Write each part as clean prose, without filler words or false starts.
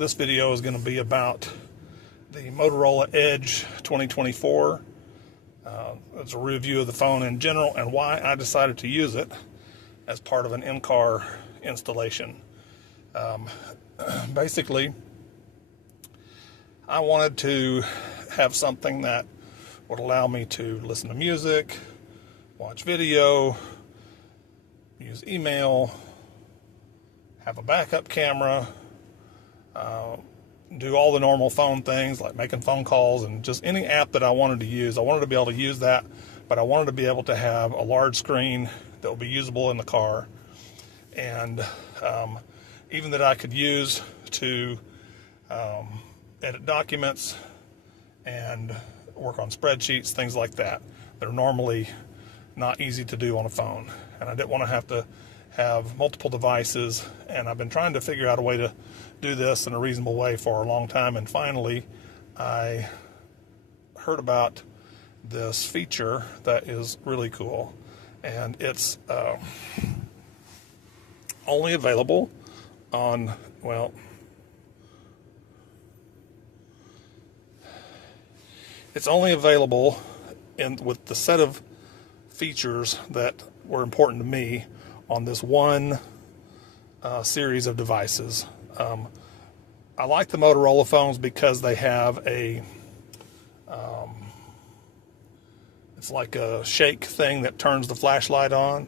This video is going to be about the Motorola Edge 2024. It's a review of the phone in general and why I decided to use it as part of an in-car installation. Basically, I wanted to have something that would allow me to listen to music, watch video, use email, have a backup camera, do all the normal phone things like making phone calls and just any app that I wanted to use. I wanted to be able to use that, but I wanted to be able to have a large screen that will be usable in the car, and even that I could use to edit documents and work on spreadsheets, things like that are normally not easy to do on a phone. And I didn't want to have multiple devices, and I've been trying to figure out a way to do this in a reasonable way for a long time, and finally I heard about this feature that is really cool, and it's only available on, well, it's only available with the set of features that were important to me on this one series of devices. I like the Motorola phones because they have it's like a shake thing that turns the flashlight on,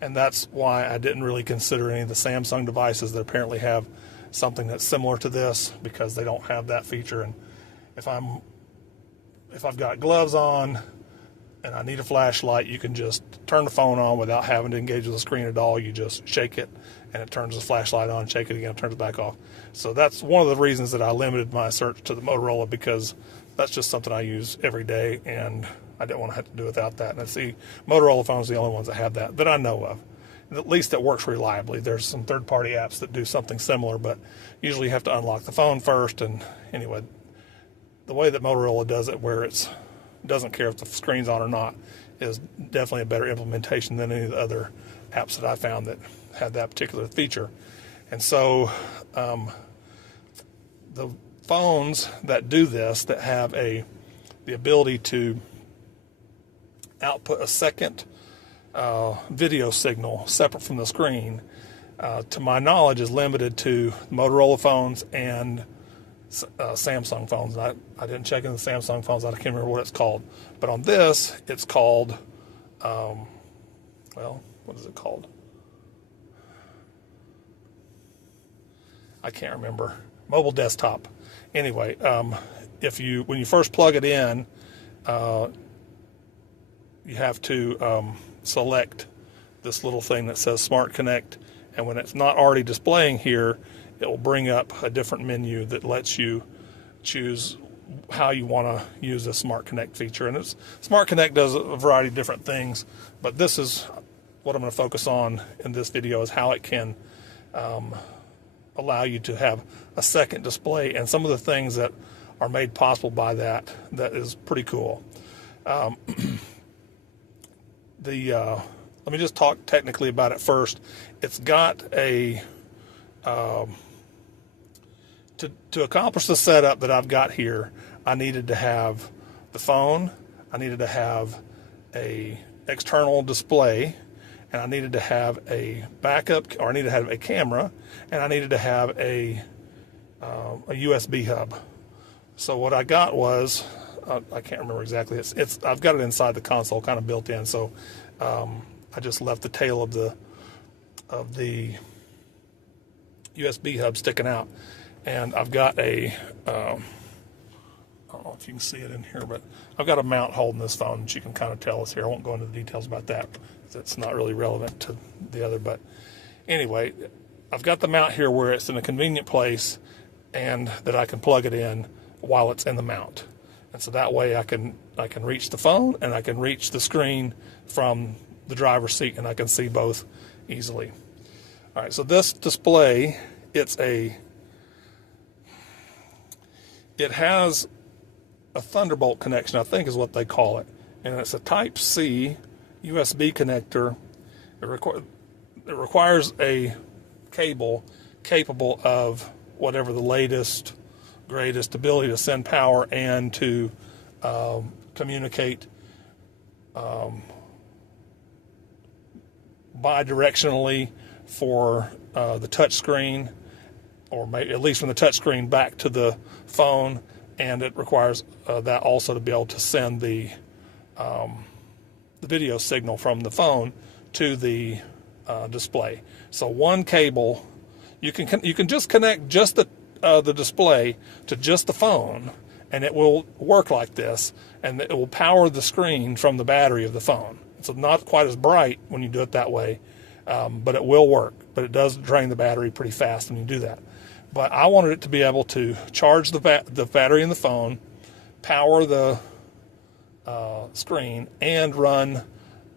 and that's why I didn't really consider any of the Samsung devices that apparently have something that's similar to this, because they don't have that feature. And if I've got gloves on and I need a flashlight, you can just turn the phone on without having to engage with the screen at all. You just shake it and it turns the flashlight on, shake it again, it turns it back off. So that's one of the reasons that I limited my search to the Motorola, because that's just something I use every day, and I didn't want to have to do without that. And I see Motorola phones are the only ones that have that I know of. At least it works reliably. There's some third-party apps that do something similar, but usually you have to unlock the phone first. And anyway, the way that Motorola does it, where it doesn't care if the screen's on or not, is definitely a better implementation than any of the other apps that I found that had that particular feature. And so the phones that do this, that have the ability to output a second video signal separate from the screen, to my knowledge, is limited to Motorola phones and Samsung phones. And I didn't check in the Samsung phones. I can't remember what it's called. But on this, it's called, well, what is it called? I can't remember. Mobile desktop. Anyway, when you first plug it in, you have to select this little thing that says Smart Connect, and when it's not already displaying here, it will bring up a different menu that lets you choose how you want to use the Smart Connect feature. And Smart Connect does a variety of different things, but this is what I'm going to focus on in this video, is how it can allow you to have a second display, and some of the things that are made possible by that is pretty cool. Let me just talk technically about it first. It's got to accomplish the setup that I've got here, I needed to have the phone, I needed to have a external display, and I needed to have a backup, or I needed to have a camera, and I needed to have a USB hub. So what I got was, I can't remember exactly. I've got it inside the console, kind of built in. So I just left the tail of the USB hub sticking out, and I've got I don't know if you can see it in here, but I've got a mount holding this phone, and you can kind of tell us here. I won't go into the details about that. It's not really relevant to the other, but anyway, I've got the mount here where it's in a convenient place, and that I can plug it in while it's in the mount. And so that way I can reach the phone and I can reach the screen from the driver's seat, and I can see both easily. All right, so this display, it has a Thunderbolt connection, I think is what they call it, and it's a Type-C USB connector. It requires a cable capable of whatever the latest, greatest ability to send power and to communicate bidirectionally for the touch screen, or maybe at least from the touch screen back to the phone, and it requires that also to be able to send the video signal from the phone to the display. So one cable, you can just connect just the display to just the phone, and it will work like this, and it will power the screen from the battery of the phone. It's not quite as bright when you do it that way, but it will work. But it does drain the battery pretty fast when you do that. But I wanted it to be able to charge the battery in the phone, power the screen, and run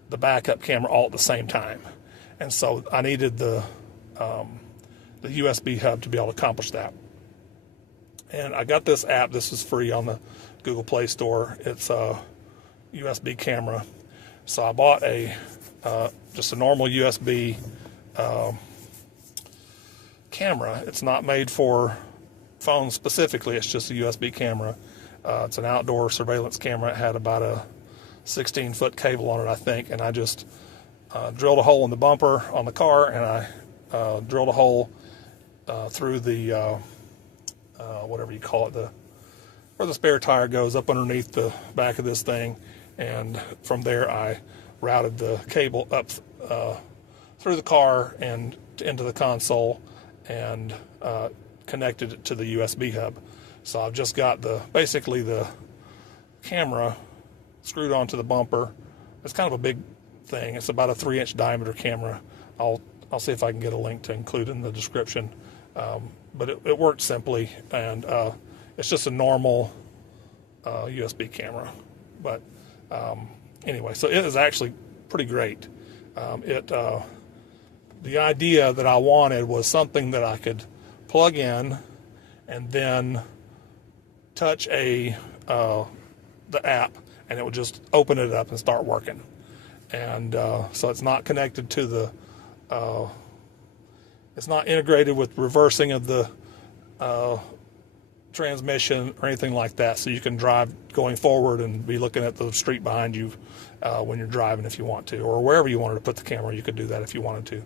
the backup camera all at the same time. And so I needed the USB hub to be able to accomplish that. And I got this app. This is free on the Google Play Store. It's a USB camera. So I bought just a normal USB camera. It's not made for phones specifically. It's just a USB camera. It's an outdoor surveillance camera. It had about a 16-foot cable on it, I think, and I just drilled a hole in the bumper on the car, and I drilled a hole through the whatever you call it, where the spare tire goes, up underneath the back of this thing, and from there I routed the cable up through the car and into the console, and connected it to the USB hub. So I've just got basically the camera screwed onto the bumper. It's kind of a big thing. It's about a 3-inch diameter camera. I'll see if I can get a link to include in the description. But it worked simply, and it's just a normal USB camera. But anyway, so it is actually pretty great. The idea that I wanted was something that I could plug in and then touch the app, and it would just open it up and start working. And so it's not connected to the it's not integrated with reversing of the transmission or anything like that, so you can drive going forward and be looking at the street behind you when you're driving if you want to, or wherever you wanted to put the camera, you could do that if you wanted to.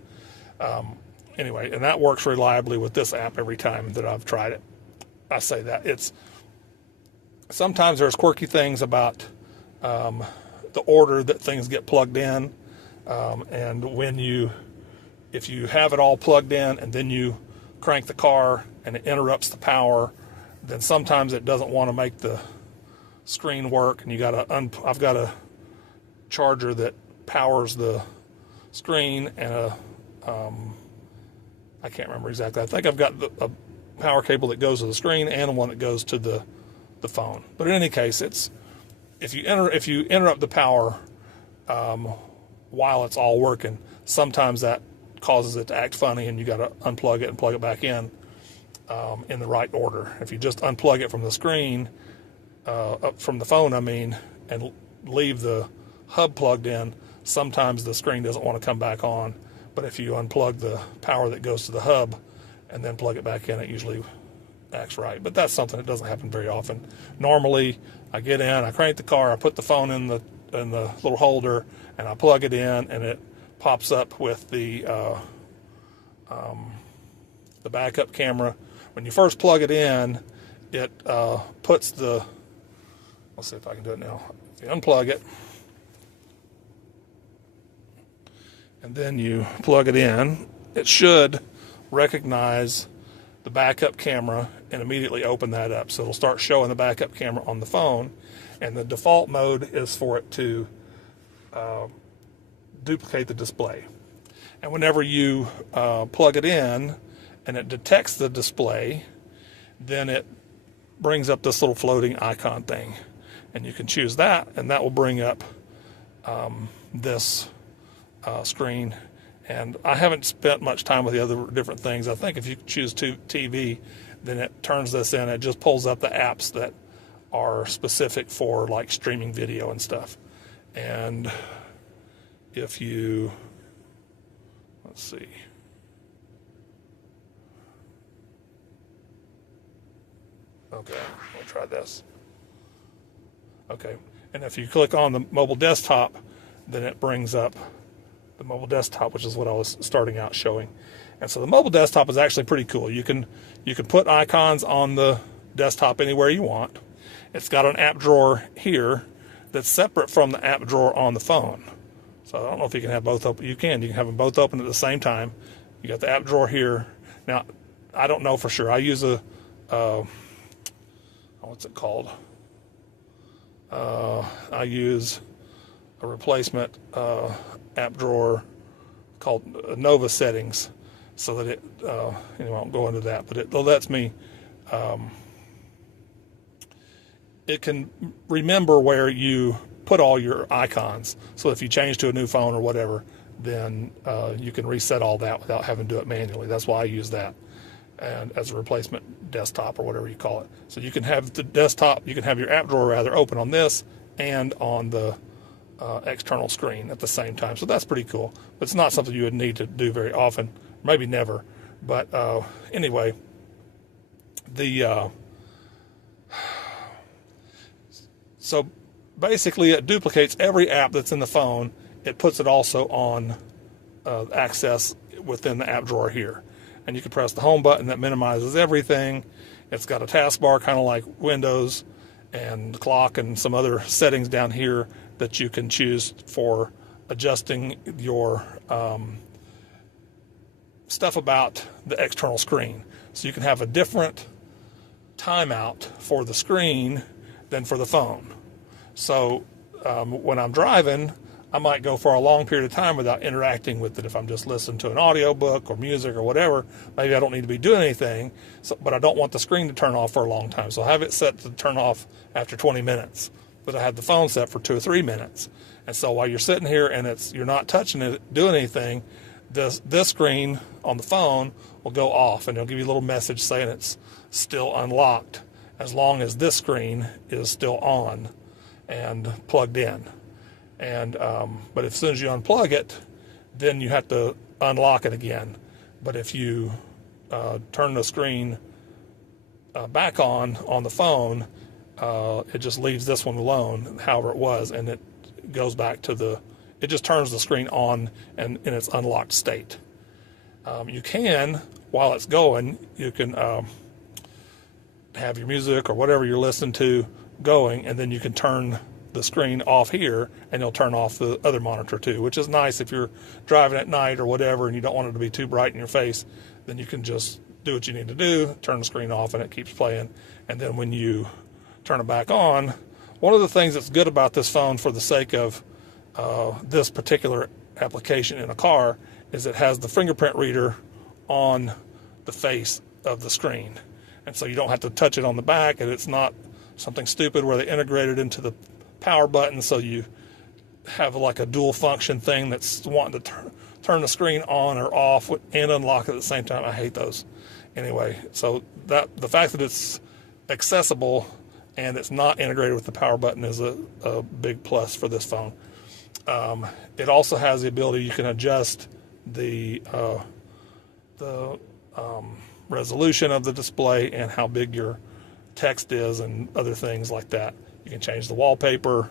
Anyway, and that works reliably with this app every time that I've tried it. I say that. Sometimes there's quirky things about the order that things get plugged in, and if you have it all plugged in and then you crank the car and it interrupts the power, then sometimes it doesn't want to make the screen work, and I've got a charger that powers the screen, and I can't remember exactly. I think I've got a power cable that goes to the screen and one that goes to the phone. But in any case, if you interrupt the power while it's all working, sometimes that causes it to act funny, and you got to unplug it and plug it back in the right order. If you just unplug it from the screen, from the phone, and leave the hub plugged in, sometimes the screen doesn't want to come back on. But if you unplug the power that goes to the hub and then plug it back in, it usually acts right. But that's something that doesn't happen very often. Normally, I get in, I crank the car, I put the phone in the little holder, and I plug it in, and it pops up with the backup camera. When you first plug it in, it puts let's see if I can do it now. If you unplug it, and then you plug it in, it should recognize the backup camera and immediately open that up. So it'll start showing the backup camera on the phone, and the default mode is for it to duplicate the display. And whenever you plug it in and it detects the display, then it brings up this little floating icon thing, and you can choose that, and that will bring up this screen. And I haven't spent much time with the other different things. I think if you choose TV, then it turns this in. It just pulls up the apps that are specific for like streaming video and stuff. And if you, let's see, Okay, we'll try this. Okay, and if you click on the mobile desktop, then it brings up the mobile desktop, which is what I was starting out showing. And so the mobile desktop is actually pretty cool. You can put icons on the desktop anywhere you want. It's got an app drawer here that's separate from the app drawer on the phone. So I don't know if you can have both open. You can have them both open at the same time. You got the app drawer here. Now, I don't know for sure. I use a, what's it called? I use a replacement app drawer called Nova Settings, so that it, anyway, I won't go into that, but it lets me, it can remember where you put all your icons. So if you change to a new phone or whatever, then you can reset all that without having to do it manually. That's why I use that, and as a replacement desktop or whatever you call it. So you can have the desktop, you can have your app drawer rather open on this and on the external screen at the same time. So that's pretty cool. But it's not something you would need to do very often, maybe never. But anyway, so basically it duplicates every app that's in the phone. It puts it also on access within the app drawer here. And you can press the home button that minimizes everything. It's got a taskbar kind of like Windows, and clock and some other settings down here that you can choose for adjusting your stuff about the external screen. So you can have a different timeout for the screen than for the phone. So when I'm driving, I might go for a long period of time without interacting with it. If I'm just listening to an audio book or music or whatever, maybe I don't need to be doing anything, but I don't want the screen to turn off for a long time. So I have it set to turn off after 20 minutes, but I have the phone set for 2 or 3 minutes. And so while you're sitting here and you're not touching it, doing anything, this screen on the phone will go off, and it'll give you a little message saying it's still unlocked as long as this screen is still on and plugged in. And but as soon as you unplug it, then you have to unlock it again. But if you turn the screen back on the phone, it just leaves this one alone, however it was, and it goes back to it just turns the screen on and in its unlocked state. You can, while it's going, you can have your music or whatever you're listening to going, and then you can turn the screen off here, and it'll turn off the other monitor too, which is nice if you're driving at night or whatever and you don't want it to be too bright in your face. Then you can just do what you need to do, turn the screen off, and it keeps playing. And then when you turn it back on, one of the things that's good about this phone, for the sake of this particular application in a car, is it has the fingerprint reader on the face of the screen, and so you don't have to touch it on the back, and it's not something stupid where they integrated into the power button, so you have like a dual function thing that's wanting to turn the screen on or off and unlock it at the same time. I hate those. Anyway, so the fact that it's accessible and it's not integrated with the power button is a big plus for this phone. It also has the ability, you can adjust the resolution of the display and how big your text is and other things like that. You can change the wallpaper.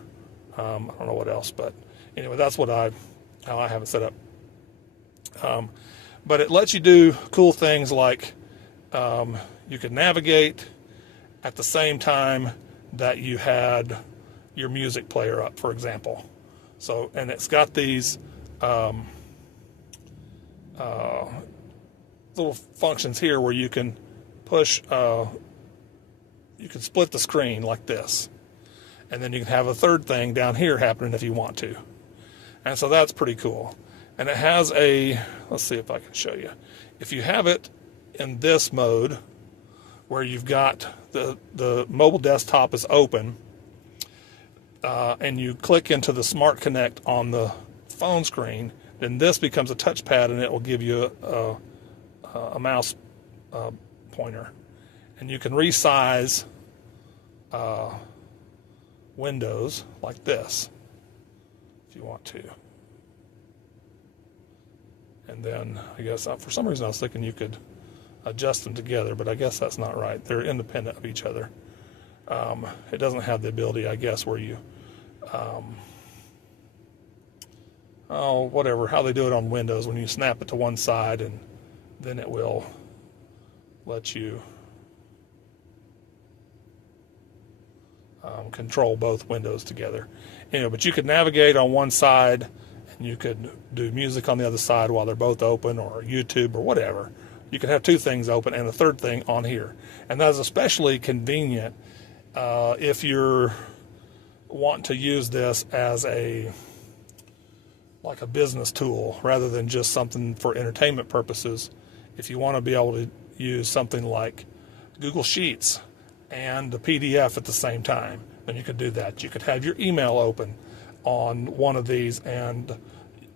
I don't know what else, but anyway, that's how I have it set up. But it lets you do cool things like you can navigate at the same time that you had your music player up, for example. So, and it's got these little functions here where you can push, you can split the screen like this. And then you can have a third thing down here happening if you want to. And so that's pretty cool. And it has let's see if I can show you. If you have it in this mode, where you've got the mobile desktop is open, and you click into the Smart Connect on the phone screen, then this becomes a touchpad, and it will give you a mouse pointer. And you can resize windows like this if you want to. And then I guess for some reason I was thinking you could adjust them together, but I guess that's not right. They're independent of each other. It doesn't have the ability, I guess, where you, whatever, how they do it on Windows, when you snap it to one side and then it will let you control both windows together. But you could navigate on one side and you could do music on the other side while they're both open, or YouTube or whatever. You could have two things open and a third thing on here. And that is especially convenient if you're wanting to use this as like a business tool rather than just something for entertainment purposes. If you want to be able to use something like Google Sheets and the PDF at the same time, then you could do that. You could have your email open on one of these and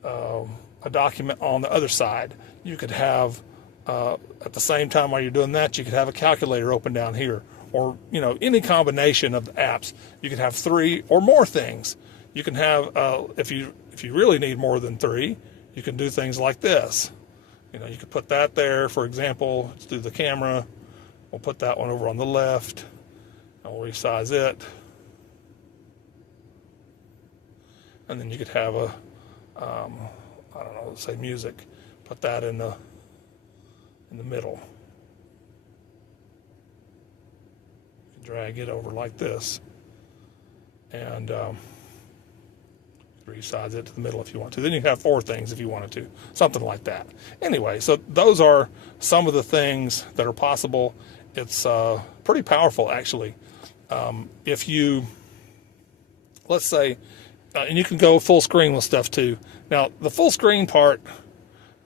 a document on the other side. You could have, at the same time while you're doing that, you could have a calculator open down here, or any combination of the apps. You could have three or more things. You can have, if you really need more than three, you can do things like this. You could put that there, for example. Let's do the camera. We'll put that one over on the left, and we'll resize it. And then you could have a, I don't know, let's say music. Put that in the middle. You can drag it over like this, and resize it to the middle if you want to. Then you have four things if you wanted to, something like that. Anyway, so those are some of the things that are possible. It's pretty powerful, actually. If you, let's say, and you can go full screen with stuff too. Now, the full screen part,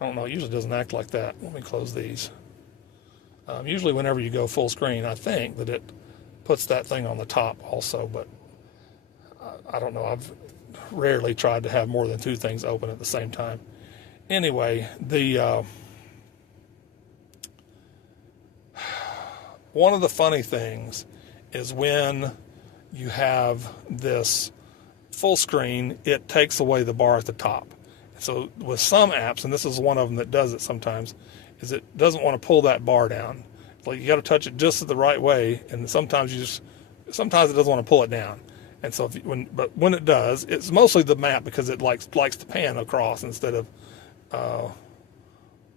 I don't know, it usually doesn't act like that. Let me close these. Usually whenever you go full screen, I think that it puts that thing on the top also, but I don't know. I've rarely tried to have more than two things open at the same time. Anyway, one of the funny things is when you have this full screen, it takes away the bar at the top. So with some apps, and this is one of them that does it sometimes, is it doesn't want to pull that bar down. It's like you got to touch it just the right way, and sometimes it doesn't want to pull it down. And so, but when it does, it's mostly the map, because it likes to pan across instead of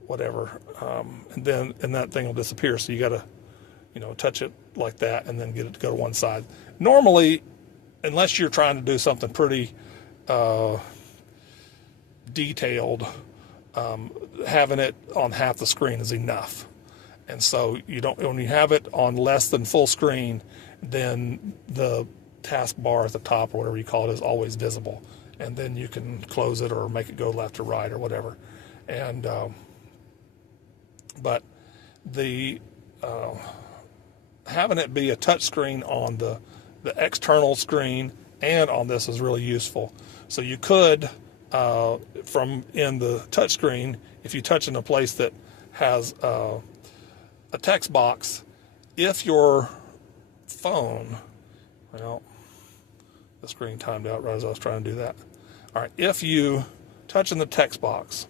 whatever, and that thing will disappear. So you got to, touch it like that and then get it to go to one side. Normally, unless you're trying to do something pretty detailed, having it on half the screen is enough. And so when you have it on less than full screen, then the taskbar at the top, or whatever you call it, is always visible, and then you can close it or make it go left or right or whatever. And but the having it be a touch screen on the external screen and on this is really useful. So you could, from in the touch screen, if you touch in a place that has a text box, if your phone, well, the screen timed out right as I was trying to do that. All right, if you touch in the text box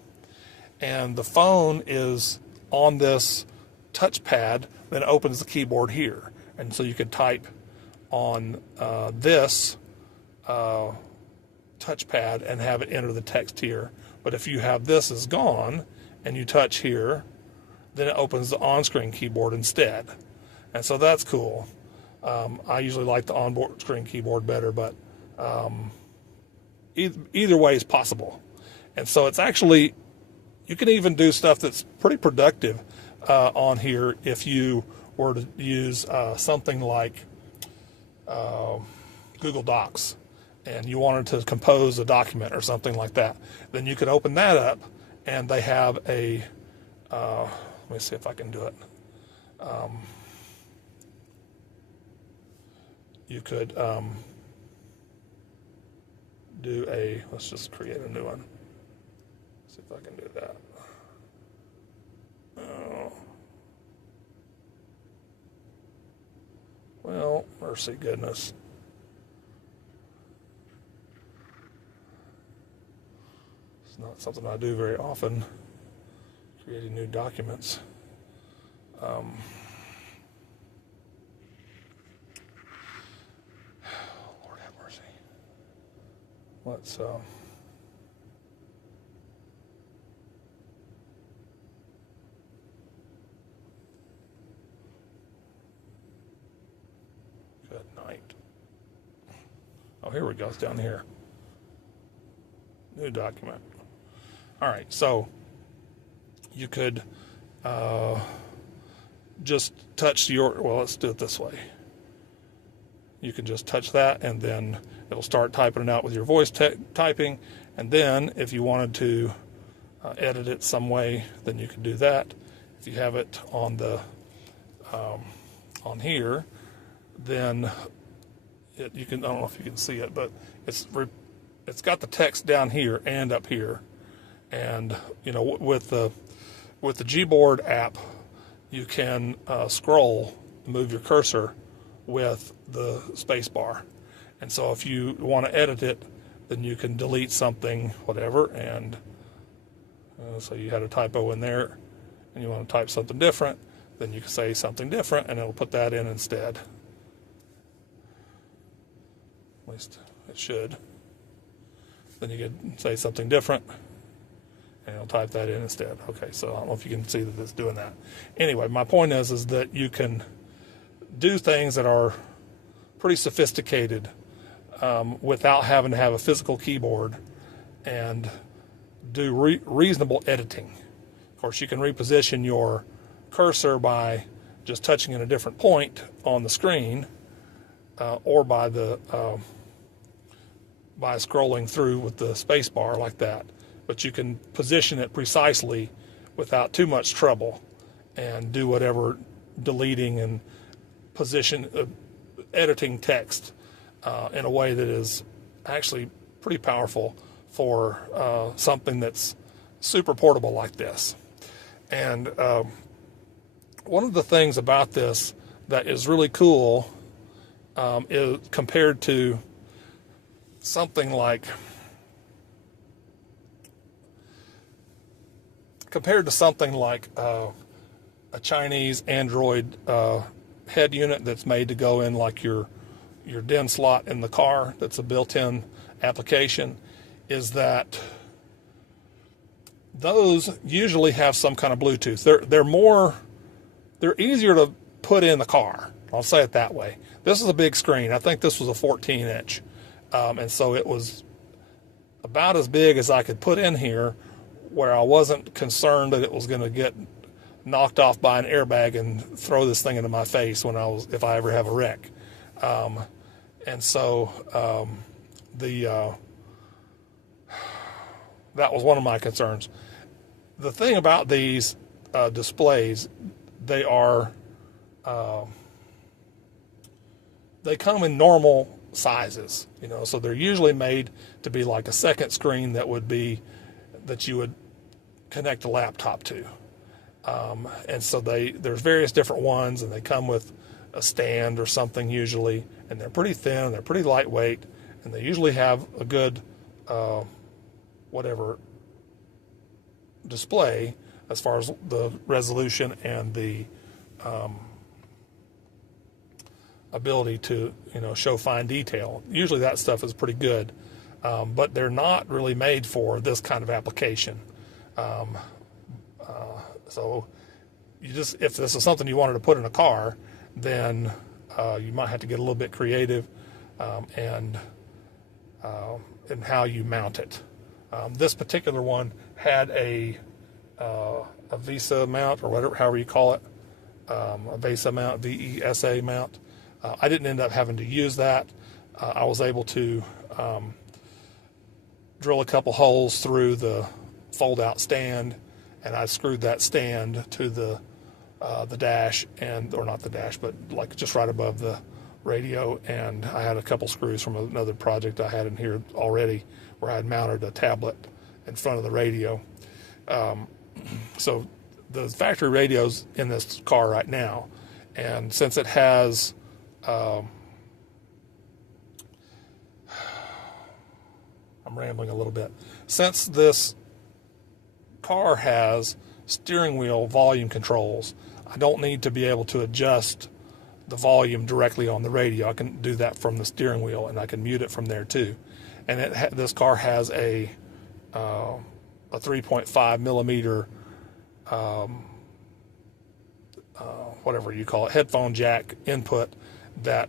and the phone is on this touchpad, then it opens the keyboard here. And so you could type on this touchpad and have it enter the text here. But if you have this is gone and you touch here, then it opens the on-screen keyboard instead. And so that's cool. I usually like the on-board screen keyboard better, but either way is possible. And so it's actually, you can even do stuff that's pretty productive on here if you were to use something like Google Docs and you wanted to compose a document or something like that. Then you could open that up, and they have a, let me see if I can do it. You could do let's just create a new one. See if I can do that. Oh. Well, mercy goodness. It's not something I do very often, creating new documents. Lord have mercy. Let's good night. Oh, here we go. It's down here. New document. All right, so you could just touch well, let's do it this way. You can just touch that, and then it'll start typing it out with your voice typing. And then if you wanted to edit it some way, then you can do that. If you have it on the on here, then you can, I don't know if you can see it, but it's got the text down here and up here. And you know, with the Gboard app, you can scroll, move your cursor with the space bar. And so if you want to edit it, then you can delete something, whatever, and so you had a typo in there and you want to type something different, then you can say something different and it'll put that in instead. At least it should. Then you could say something different and it'll type that in instead. Okay, so I don't know if you can see that it's doing that. Anyway, my point is that you can do things that are pretty sophisticated without having to have a physical keyboard and do reasonable editing. Of course, you can reposition your cursor by just touching in a different point on the screen, or by scrolling through with the space bar like that. But you can position it precisely without too much trouble and do whatever deleting and editing text in a way that is actually pretty powerful for something that's super portable like this. And one of the things about this that is really cool is compared to something like a Chinese Android head unit that's made to go in like your DIN slot in the car, that's a built-in application, is that those usually have some kind of Bluetooth. They're easier to put in the car. I'll say it that way. This is a big screen. I think this was a 14-inch. And so it was about as big as I could put in here, where I wasn't concerned that it was going to get knocked off by an airbag and throw this thing into my face if I ever have a wreck. And so that was one of my concerns. The thing about these displays, they come in normal sizes, so they're usually made to be like a second screen that you would connect a laptop to. And so there's various different ones, and they come with a stand or something usually, and they're pretty thin, they're pretty lightweight, and they usually have a good display as far as the resolution and the ability to show fine detail. Usually that stuff is pretty good, but they're not really made for this kind of application. So if this is something you wanted to put in a car, then you might have to get a little bit creative in how you mount it. This particular one had a VESA mount, or however you call it, a VESA mount, VESA mount. I didn't end up having to use that. I was able to drill a couple holes through the fold-out stand, and I screwed that stand to the dash, or not the dash, but like just right above the radio. And I had a couple screws from another project I had in here already, where I had mounted a tablet in front of the radio. So the factory radio's in this car right now, and since it has I'm rambling a little bit. Since this car has steering wheel volume controls, I don't need to be able to adjust the volume directly on the radio. I can do that from the steering wheel, and I can mute it from there too. And this car has a 3.5 millimeter, whatever you call it, headphone jack input that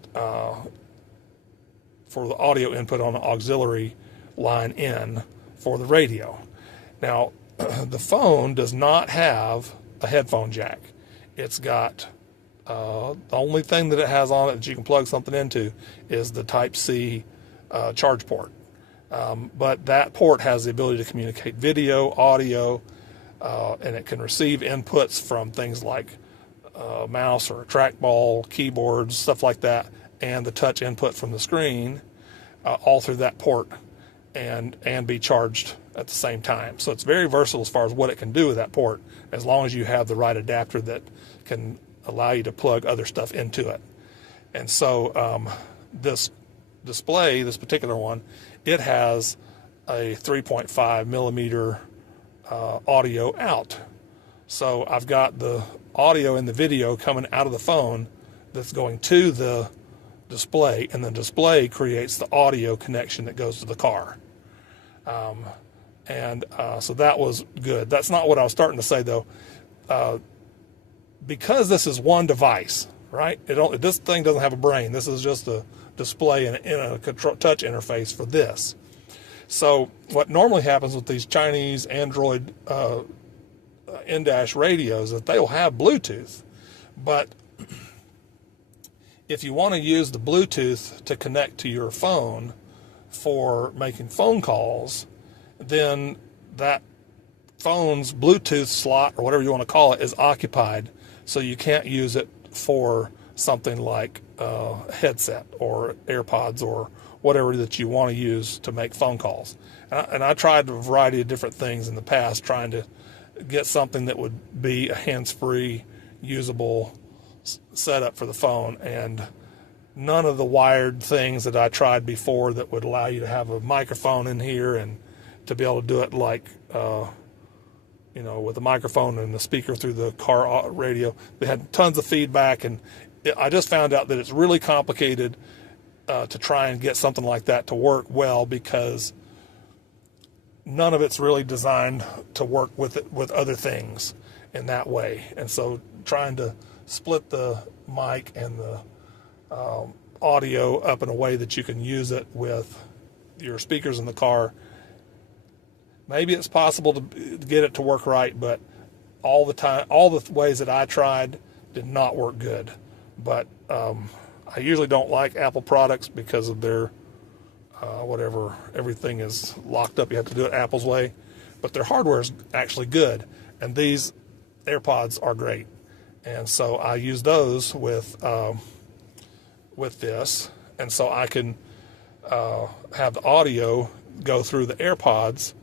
for the audio input on the auxiliary line in for the radio. Now, the phone does not have a headphone jack. It's got the only thing that it has on it that you can plug something into is the Type-C charge port. But that port has the ability to communicate video, audio, and it can receive inputs from things like a mouse or a trackball, keyboards, stuff like that, and the touch input from the screen, all through that port, and be charged at the same time. So it's very versatile as far as what it can do with that port, as long as you have the right adapter that can allow you to plug other stuff into it. And so this display, this particular one, it has a 3.5 millimeter audio out. So I've got the audio and the video coming out of the phone that's going to the display, and the display creates the audio connection that goes to the car. So that was good. That's not what I was starting to say, though. Because this is one device, right? This thing doesn't have a brain. This is just a display in a control, touch interface for this. So what normally happens with these Chinese Android in-dash radios is that they will have Bluetooth. But if you want to use the Bluetooth to connect to your phone for making phone calls, then that phone's Bluetooth slot, or whatever you want to call it, is occupied. So you can't use it for something like a headset or AirPods or whatever that you want to use to make phone calls. And I tried a variety of different things in the past, trying to get something that would be a hands-free, usable setup for the phone, and none of the wired things that I tried before that would allow you to have a microphone in here and to be able to do it like with a microphone and the speaker through the car radio. They had tons of feedback, and I just found out that it's really complicated to try and get something like that to work well, because none of it's really designed to work with other things in that way. And so trying to split the mic and the audio up in a way that you can use it with your speakers in the car, maybe it's possible to get it to work right, but all the ways that I tried did not work good. But I usually don't like Apple products because of their everything is locked up. You have to do it Apple's way, but their hardware is actually good, and these AirPods are great. And so I use those with this, and so I can have the audio go through the AirPods,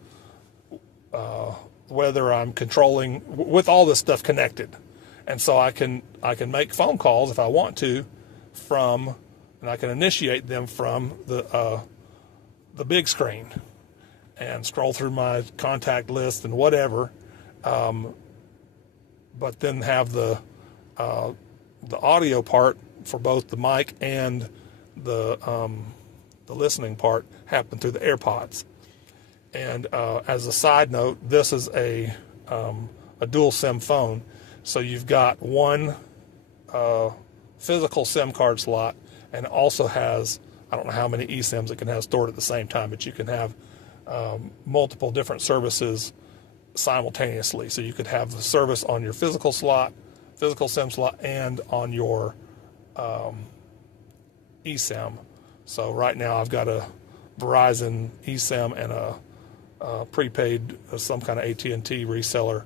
whether I'm controlling with all this stuff connected. And so I can make phone calls if I want to and I can initiate them from the big screen and scroll through my contact list and whatever, but then have the audio part for both the mic and the listening part happen through the AirPods. And as a side note, this is a dual SIM phone, so you've got one physical SIM card slot, and it also has, I don't know how many eSIMs it can have stored at the same time, but you can have multiple different services simultaneously. So you could have the service on your physical SIM slot, and on your eSIM. So right now I've got a Verizon eSIM and a prepaid, some kind of AT&T reseller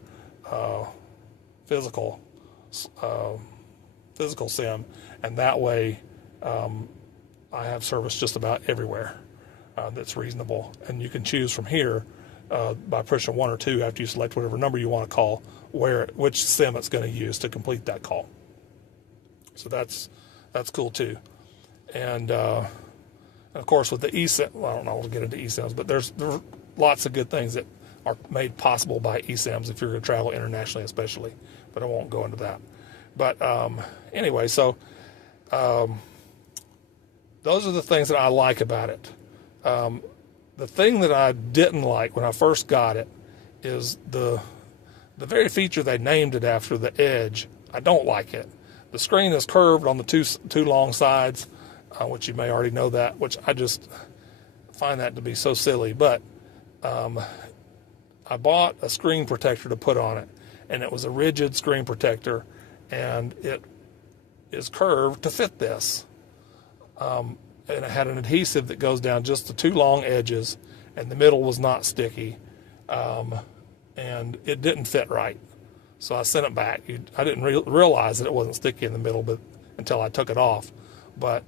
physical SIM, and that way I have service just about everywhere that's reasonable. And you can choose from here by pushing 1 or 2 after you select whatever number you want to call, which SIM it's going to use to complete that call. So that's cool too. And of course with the eSIM, well, I don't know, we'll get into eSIMs, but there are lots of good things that are made possible by eSIMs if you're going to travel internationally especially, but I won't go into that. But anyway, so those are the things that I like about it. The thing that I didn't like when I first got it is the very feature they named it after, the edge. I don't like it. The screen is curved on the two long sides, which you may already know that, which I just find that to be so silly. But I bought a screen protector to put on it, and it was a rigid screen protector, and it is curved to fit this. And it had an adhesive that goes down just the two long edges, and the middle was not sticky, and it didn't fit right. So I sent it back. I didn't realize that it wasn't sticky in the middle, but until I took it off. But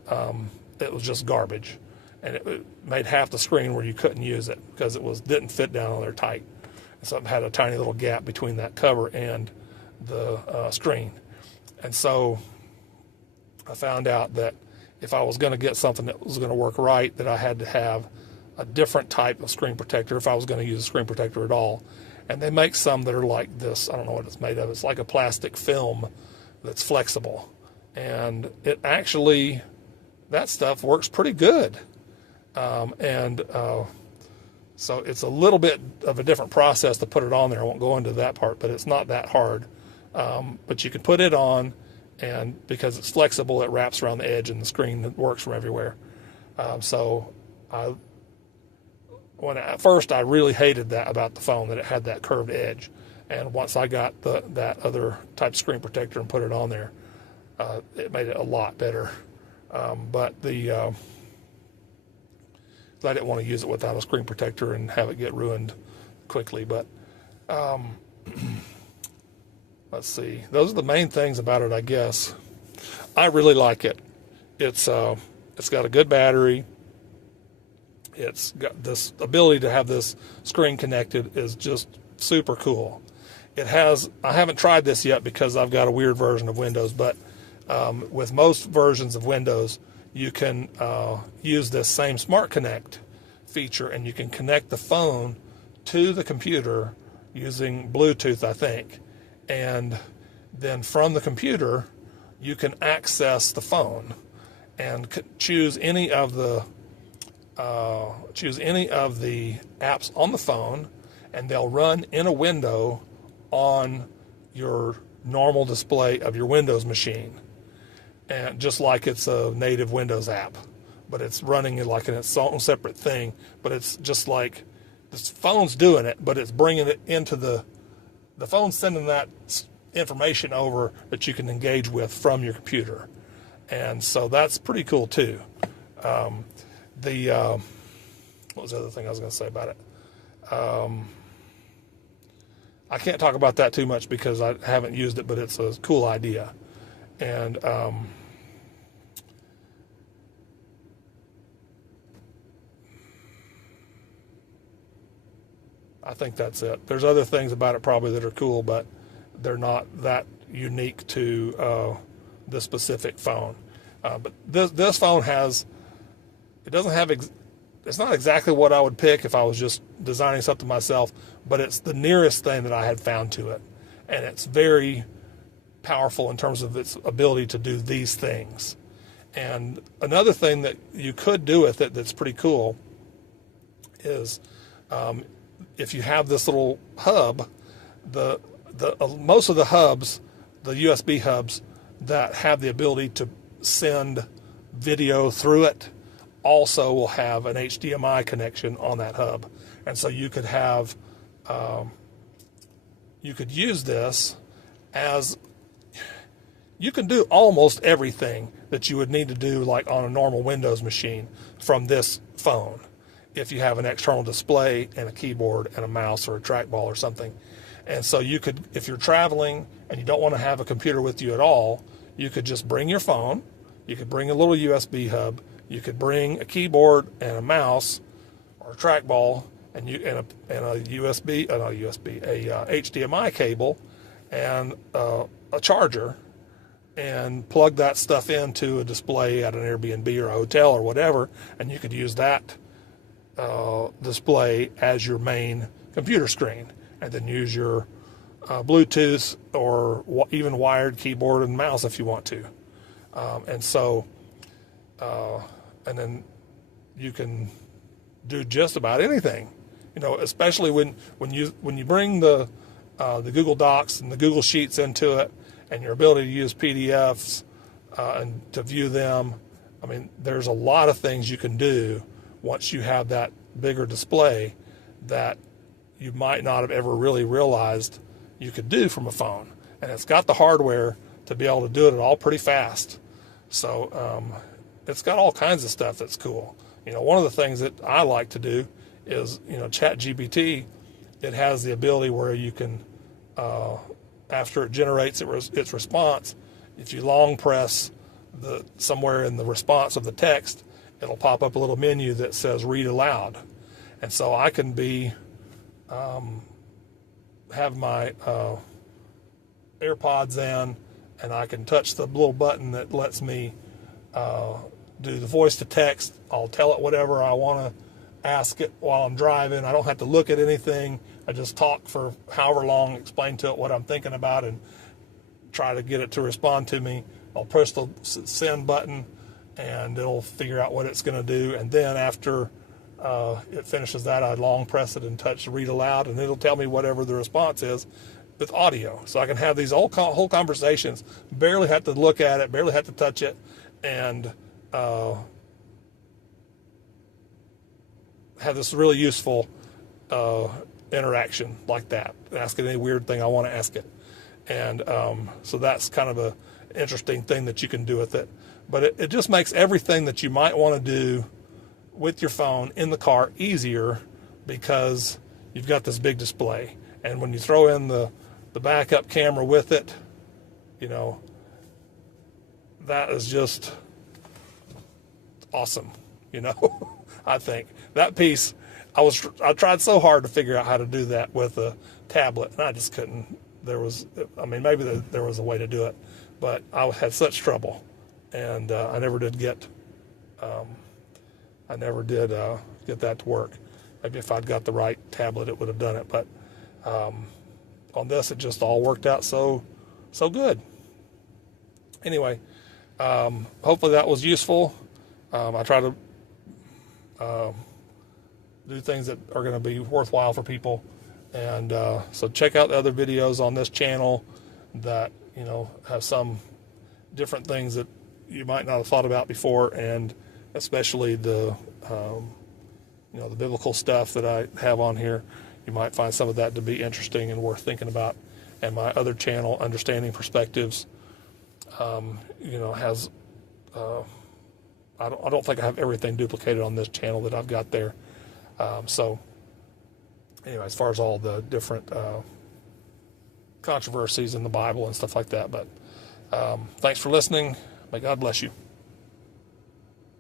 it was just garbage, and it made half the screen where you couldn't use it because it didn't fit down on there tight. So it had a tiny little gap between that cover and the screen. And so I found out that if I was going to get something that was going to work right, that I had to have a different type of screen protector if I was going to use a screen protector at all. And they make some that are like this. I don't know what it's made of. It's like a plastic film that's flexible. And it actually, that stuff works pretty good. So it's a little bit of a different process to put it on there. I won't go into that part, but it's not that hard. But you can put it on, and because it's flexible, it wraps around the edge and the screen that works from everywhere. At first I really hated that about the phone, that it had that curved edge. And once I got that other type of screen protector and put it on there, it made it a lot better. But I didn't want to use it without a screen protector and have it get ruined quickly. But let's see. Those are the main things about it, I guess. I really like it. It's got a good battery. It's got this ability to have this screen connected is just super cool. I haven't tried this yet because I've got a weird version of Windows, but with most versions of Windows, you can use this same Smart Connect feature, and you can connect the phone to the computer using Bluetooth, I think. And then from the computer, you can access the phone and choose any of the apps on the phone, and they'll run in a window on your normal display of your Windows machine, and just like it's a native Windows app, but it's running it like in its own separate thing. But it's just like this phone's doing it, but it's bringing it into the phone's sending that information over that you can engage with from your computer, and so that's pretty cool too. What was the other thing I was going to say about it? I can't talk about that too much because I haven't used it, but it's a cool idea. And I think that's it. There's other things about it probably that are cool, but they're not that unique to this specific phone. But this phone it's not exactly what I would pick if I was just designing something myself, but it's the nearest thing that I had found to it. And it's very powerful in terms of its ability to do these things. And another thing that you could do with it that's pretty cool is if you have this little hub, most of the hubs, the USB hubs that have the ability to send video through it, also will have an HDMI connection on that hub. And so you could have, you could use this as, you can do almost everything that you would need to do like on a normal Windows machine from this phone, if you have an external display and a keyboard and a mouse or a trackball or something. And so you could, if you're traveling and you don't want to have a computer with you at all, you could just bring your phone, you could bring a little USB hub, you could bring a keyboard and a mouse or a trackball and a HDMI cable and a charger, and plug that stuff into a display at an Airbnb or a hotel or whatever, and you could use that display as your main computer screen, and then use your Bluetooth or even wired keyboard and mouse if you want to. And so, and then you can do just about anything, especially when you bring the Google Docs and the Google Sheets into it, and your ability to use PDFs and to view them. I mean, there's a lot of things you can do once you have that bigger display that you might not have ever really realized you could do from a phone. And it's got the hardware to be able to do it all pretty fast. So it's got all kinds of stuff that's cool. One of the things that I like to do is, ChatGPT, it has the ability where you can, after it generates its response, if you long press somewhere in the response of the text, it'll pop up a little menu that says read aloud. And so I can have my AirPods in, and I can touch the little button that lets me do the voice to text. I'll tell it whatever I want to ask it while I'm driving. I don't have to look at anything. I just talk for however long, explain to it what I'm thinking about, and try to get it to respond to me. I'll press the send button, and it'll figure out what it's going to do. And then after it finishes that, I long press it and touch read aloud, and it'll tell me whatever the response is with audio. So I can have these whole conversations, barely have to look at it, barely have to touch it, and have this really useful interaction like that. Ask it any weird thing I want to ask it. And so that's kind of a interesting thing that you can do with it. But it just makes everything that you might want to do with your phone in the car easier, because you've got this big display. And when you throw in the backup camera with it, that is just awesome. I think that piece, I tried so hard to figure out how to do that with a tablet, and I just couldn't. Maybe there was a way to do it, but I had such trouble, and I never did get that to work. Maybe if I'd got the right tablet, it would have done it. But on this, it just all worked out so good. Anyway, hopefully that was useful. I try to do things that are going to be worthwhile for people. And so check out the other videos on this channel that, have some different things that you might not have thought about before, and especially the biblical stuff that I have on here. You might find some of that to be interesting and worth thinking about. And my other channel, Understanding Perspectives, has I don't think I have everything duplicated on this channel that I've got there. So anyway, as far as all the different controversies in the Bible and stuff like that. But thanks for listening. May God bless you.